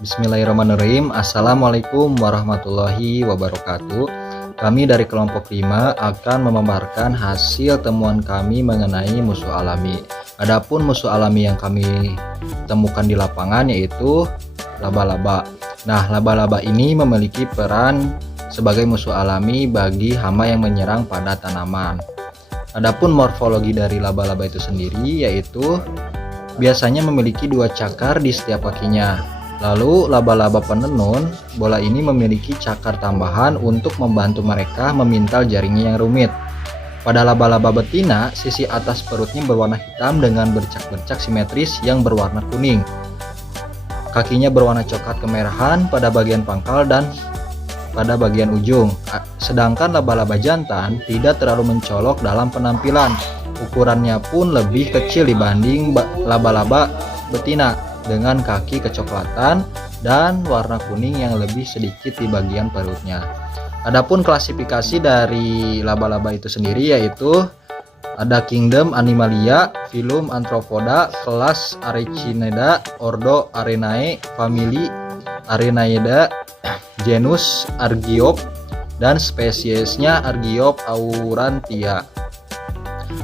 Bismillahirrahmanirrahim. Assalamualaikum warahmatullahi wabarakatuh. Kami dari kelompok 5 akan memaparkan hasil temuan kami mengenai musuh alami. Adapun musuh alami yang kami temukan di lapangan yaitu laba-laba. Nah, laba-laba ini memiliki peran sebagai musuh alami bagi hama yang menyerang pada tanaman. Adapun morfologi dari laba-laba itu sendiri yaitu biasanya memiliki 2 cakar di setiap kakinya. Lalu laba-laba penenun bola ini memiliki cakar tambahan untuk membantu mereka memintal jaringnya yang rumit. Pada laba-laba betina, sisi atas perutnya berwarna hitam dengan bercak-bercak simetris yang berwarna kuning. Kakinya berwarna coklat kemerahan pada bagian pangkal dan pada bagian ujung. Sedangkan laba-laba jantan tidak terlalu mencolok dalam penampilan. Ukurannya pun lebih kecil dibanding laba-laba betina, dengan kaki kecoklatan dan warna kuning yang lebih sedikit di bagian perutnya. Adapun klasifikasi dari laba-laba itu sendiri yaitu ada Kingdom Animalia, Phylum Arthropoda, kelas Arechinida, ordo Arenae, famili Arenaida, genus Argiope, dan spesiesnya Argiope aurantia.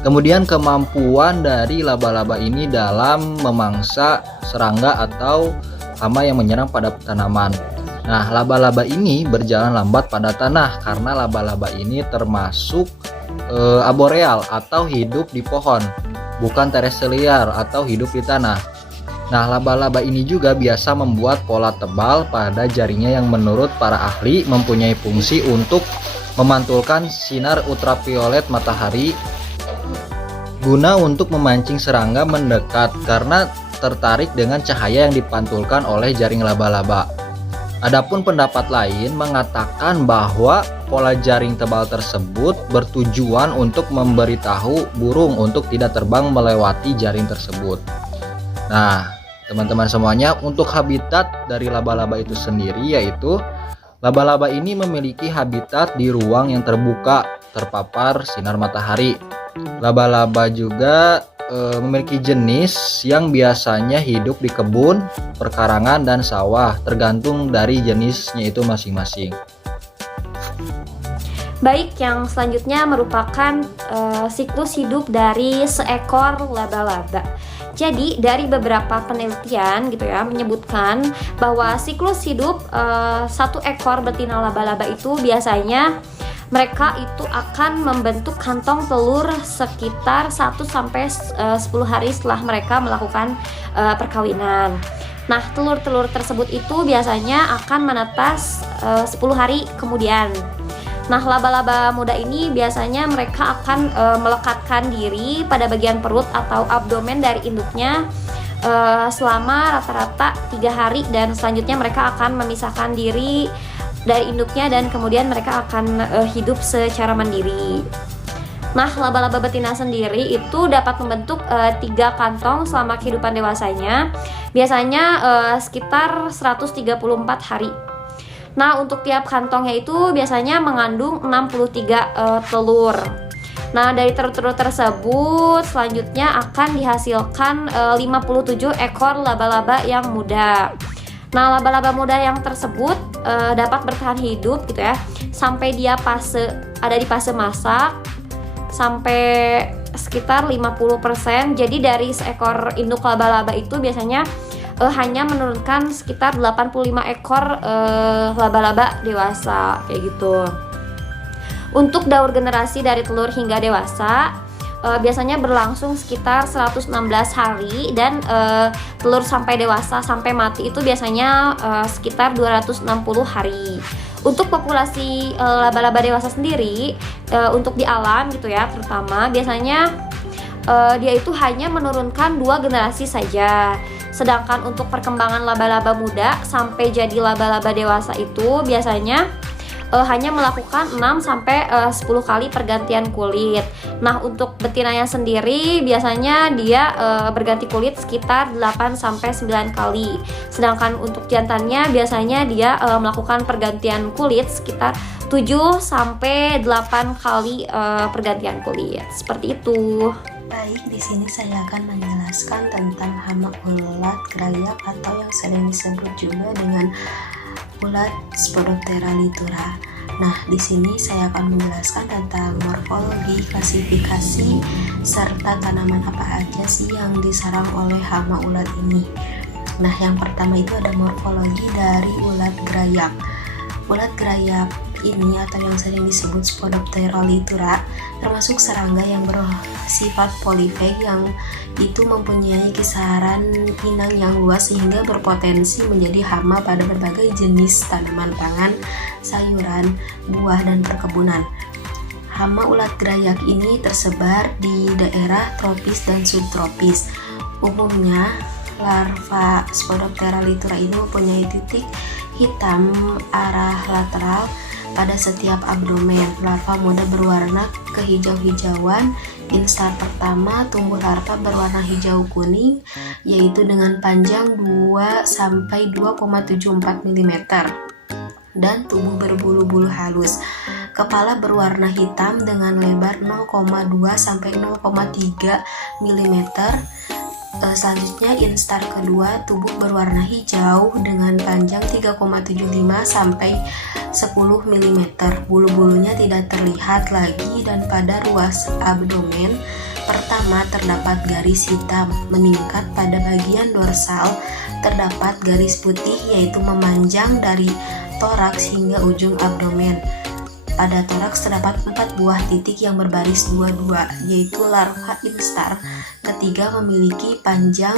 Kemudian kemampuan dari laba-laba ini dalam memangsa serangga atau hama yang menyerang pada tanaman. Nah, laba-laba ini berjalan lambat pada tanah karena laba-laba ini termasuk arboreal atau hidup di pohon, bukan terrestrial atau hidup di tanah. Nah, laba-laba ini juga biasa membuat pola tebal pada jaringnya yang menurut para ahli mempunyai fungsi untuk memantulkan sinar ultraviolet matahari guna untuk memancing serangga mendekat karena tertarik dengan cahaya yang dipantulkan oleh jaring laba-laba. Adapun pendapat lain mengatakan bahwa pola jaring tebal tersebut bertujuan untuk memberitahu burung untuk tidak terbang melewati jaring tersebut. Nah, teman-teman semuanya, untuk habitat dari laba-laba itu sendiri yaitu laba-laba ini memiliki habitat di ruang yang terbuka terpapar sinar matahari. Laba-laba juga memiliki jenis yang biasanya hidup di kebun, perkarangan, dan sawah, tergantung dari jenisnya itu masing-masing. Baik, yang selanjutnya merupakan siklus hidup dari seekor laba-laba. Jadi dari beberapa penelitian gitu ya menyebutkan bahwa siklus hidup satu ekor betina laba-laba itu biasanya mereka itu akan membentuk kantong telur sekitar 1-10 hari setelah mereka melakukan perkawinan. Nah, telur-telur tersebut itu biasanya akan menetas 10 hari kemudian. Nah, laba-laba muda ini biasanya mereka akan melekatkan diri pada bagian perut atau abdomen dari induknya selama rata-rata 3 hari, dan selanjutnya mereka akan memisahkan diri dari induknya dan kemudian mereka akan hidup secara mandiri. Nah, laba-laba betina sendiri itu dapat membentuk 3 kantong selama kehidupan dewasanya, biasanya sekitar 134 hari. Nah, untuk tiap kantongnya itu biasanya mengandung 63 telur. Nah, dari telur-telur tersebut selanjutnya akan dihasilkan 57 ekor laba-laba yang muda. Nah, laba-laba muda yang tersebut dapat bertahan hidup gitu ya sampai dia ada di fase masak sampai sekitar 50%. Jadi dari seekor induk laba-laba itu biasanya hanya menurunkan sekitar 85 ekor laba-laba dewasa kayak gitu. Untuk daur generasi dari telur hingga dewasa biasanya berlangsung sekitar 116 hari, dan telur sampai dewasa sampai mati itu biasanya sekitar 260 hari. Untuk populasi laba-laba dewasa sendiri untuk di alam gitu ya terutama biasanya dia itu hanya menurunkan 2 generasi saja. Sedangkan untuk perkembangan laba-laba muda sampai jadi laba-laba dewasa itu biasanya hanya melakukan 6-10 kali pergantian kulit. Nah, untuk betinanya sendiri biasanya dia berganti kulit sekitar 8-9 kali. Sedangkan untuk jantannya biasanya dia melakukan pergantian kulit sekitar 7-8 kali pergantian kulit. Seperti itu. Baik, di sini saya akan menjelaskan tentang hama ulat grayak atau yang sering disebut juga dengan ulat Spodoptera litura. Nah, di sini saya akan menjelaskan tentang morfologi, klasifikasi, serta tanaman apa aja sih yang diserang oleh hama ulat ini. Nah, yang pertama itu ada morfologi dari ulat grayak. Ulat grayak ini atau yang sering disebut Spodoptera litura termasuk serangga yang bersifat polifag yang itu mempunyai kisaran inang yang luas sehingga berpotensi menjadi hama pada berbagai jenis tanaman pangan, sayuran, buah, dan perkebunan. Hama ulat grayak ini tersebar di daerah tropis dan subtropis. Umumnya larva Spodoptera litura ini mempunyai titik hitam arah lateral pada setiap abdomen. Larva muda berwarna kehijau-hijauan. Instar pertama tumbuh larva berwarna hijau kuning, yaitu dengan panjang 2-2,74 mm dan tubuh berbulu-bulu halus. Kepala berwarna hitam dengan lebar 0,2-0,3 mm. Selanjutnya instar kedua tubuh berwarna hijau dengan panjang 3,75-10 mm. Bulu-bulunya tidak terlihat lagi dan pada ruas abdomen pertama terdapat garis hitam. Meningkat pada bagian dorsal terdapat garis putih yaitu memanjang dari toraks hingga ujung abdomen. Pada toraks terdapat 4 buah titik yang berbaris 2-2, yaitu larva instar ketiga memiliki panjang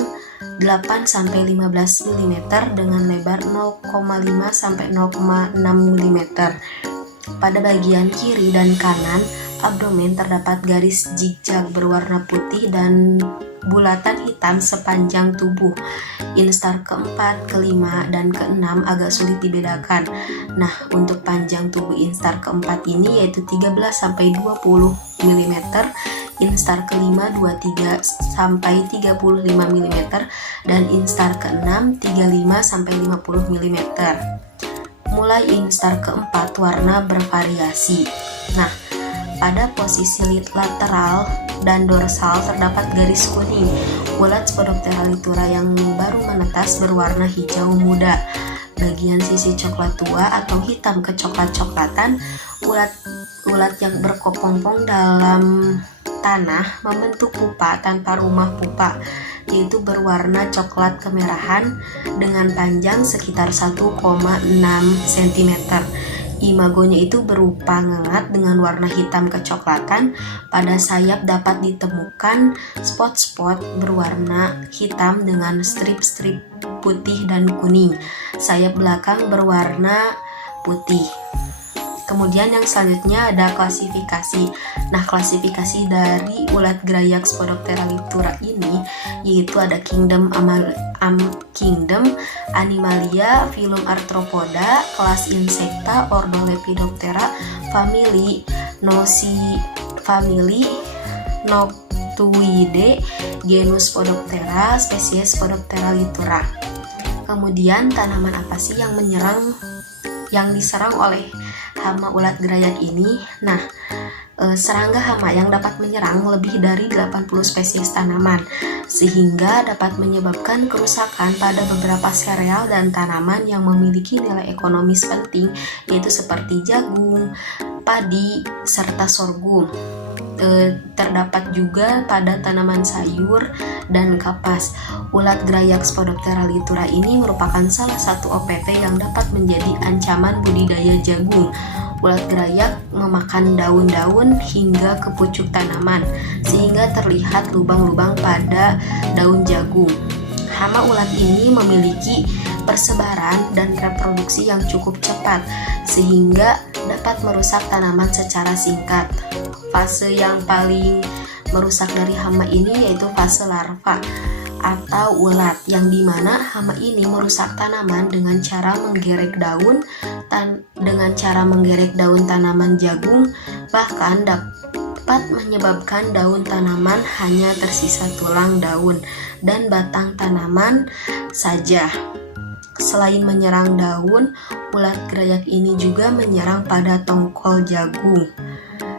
8-15 mm dengan lebar 0,5-0,6 mm. Pada bagian kiri dan kanan abdomen terdapat garis zigzag berwarna putih dan bulatan hitam sepanjang tubuh. Instar keempat, kelima, dan keenam agak sulit dibedakan. Nah, untuk panjang tubuh instar keempat ini yaitu 13-20 mm, instar kelima 23-35 mm, dan instar keenam 35-50 mm. Mulai instar keempat warna bervariasi. Nah, pada posisi lateral dan dorsal terdapat garis kuning. Ulat Spodoptera litura yang baru menetas berwarna hijau muda. Bagian sisi coklat tua atau hitam kecoklat-coklatan. Ulat yang berkepompong dalam tanah membentuk pupa tanpa rumah pupa, yaitu berwarna coklat kemerahan dengan panjang sekitar 1,6 cm. Imagonya itu berupa ngengat dengan warna hitam kecoklatan. Pada sayap dapat ditemukan spot-spot berwarna hitam dengan strip-strip putih dan kuning. Sayap belakang berwarna putih. Kemudian yang selanjutnya ada klasifikasi. Nah, klasifikasi dari ulat grayak Spodoptera litura ini yaitu ada kingdom Animalia, filum Arthropoda, kelas Insecta, ordo Lepidoptera, famili Noctuidae, genus Spodoptera, spesies Spodoptera litura. Kemudian tanaman apa sih yang diserang oleh hama ulat grayak ini? Nah, serangga hama yang dapat menyerang lebih dari 80 spesies tanaman, sehingga dapat menyebabkan kerusakan pada beberapa sereal dan tanaman yang memiliki nilai ekonomis penting, yaitu seperti jagung, padi, serta sorghum. Terdapat juga pada tanaman sayur dan kapas. Ulat grayak Spodoptera litura ini merupakan salah satu OPT yang dapat menjadi ancaman budidaya jagung. Ulat grayak memakan daun-daun hingga ke pucuk tanaman, sehingga terlihat lubang-lubang pada daun jagung. Hama ulat ini memiliki persebaran dan reproduksi yang cukup cepat, sehingga dapat merusak tanaman secara singkat. Fase yang paling merusak dari hama ini yaitu fase larva atau ulat, yang dimana hama ini merusak tanaman dengan cara menggerek daun tanaman jagung, bahkan dapat menyebabkan daun tanaman hanya tersisa tulang daun dan batang tanaman saja. Selain menyerang daun, ulat grayak ini juga menyerang pada tongkol jagung.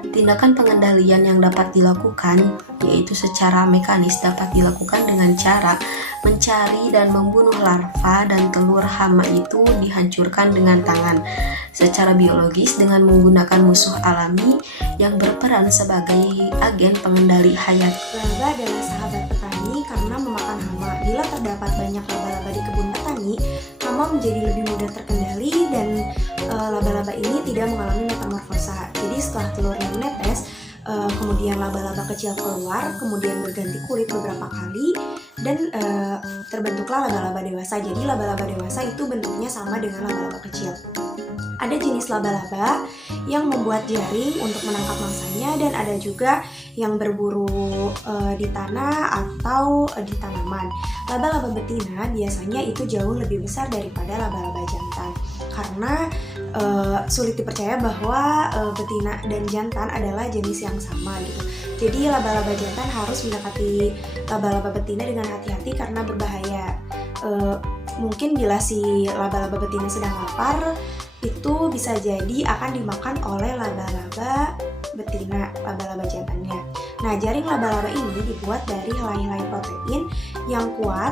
Tindakan pengendalian yang dapat dilakukan yaitu secara mekanis dapat dilakukan dengan cara mencari dan membunuh larva dan telur hama itu dihancurkan dengan tangan. Secara biologis dengan menggunakan musuh alami yang berperan sebagai agen pengendali hayat. Laba adalah sahabat petani karena memakan hama. Bila terdapat banyak laba-laba di kebun petani, hama menjadi lebih mudah terkendali dan laba-laba ini tidak mengalami metamorfosa. Jadi setelah telurnya menetes, kemudian laba-laba kecil keluar, kemudian berganti kulit beberapa kali dan terbentuklah laba-laba dewasa. Jadi laba-laba dewasa itu bentuknya sama dengan laba-laba kecil. Ada jenis laba-laba yang membuat jaring untuk menangkap mangsanya dan ada juga yang berburu di tanah atau di tanaman. Laba-laba betina biasanya itu jauh lebih besar daripada laba-laba jantan karena sulit dipercaya bahwa betina dan jantan adalah jenis yang sama gitu. Jadi laba-laba jantan harus mendekati laba-laba betina dengan hati-hati karena berbahaya. Mungkin bila si laba-laba betina sedang lapar, itu bisa jadi akan dimakan oleh laba-laba betina, laba-laba jantannya. Nah, jaring laba-laba ini dibuat dari helai-helai protein yang kuat.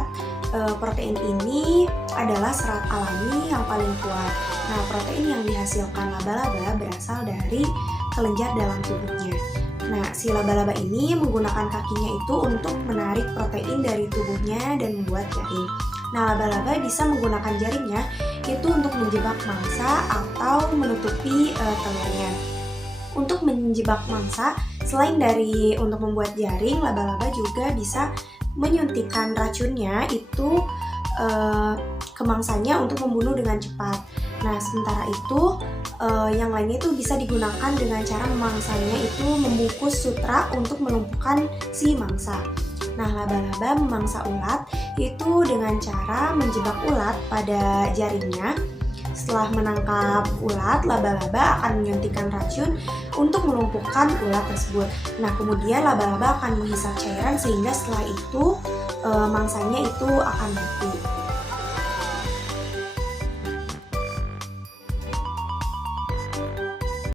Protein ini adalah serat alami yang paling kuat. Nah, protein yang dihasilkan laba-laba berasal dari kelenjar dalam tubuhnya. Nah, si laba-laba ini menggunakan kakinya itu untuk menarik protein dari tubuhnya dan membuat jaring. Nah, laba-laba bisa menggunakan jaringnya itu untuk menjebak mangsa atau menutupi telurnya. Untuk menjebak mangsa, selain dari untuk membuat jaring, laba-laba juga bisa menyuntikkan racunnya itu ke mangsanya untuk membunuh dengan cepat. Nah, sementara itu yang lainnya itu bisa digunakan dengan cara memangsanya itu membungkus sutra untuk melumpuhkan si mangsa. Nah, laba-laba memangsa ulat itu dengan cara menjebak ulat pada jaringnya. Setelah menangkap ulat, laba-laba akan menyuntikkan racun untuk melumpuhkan ulat tersebut. Nah, kemudian laba-laba akan menghisap cairan sehingga setelah itu mangsanya itu akan mati.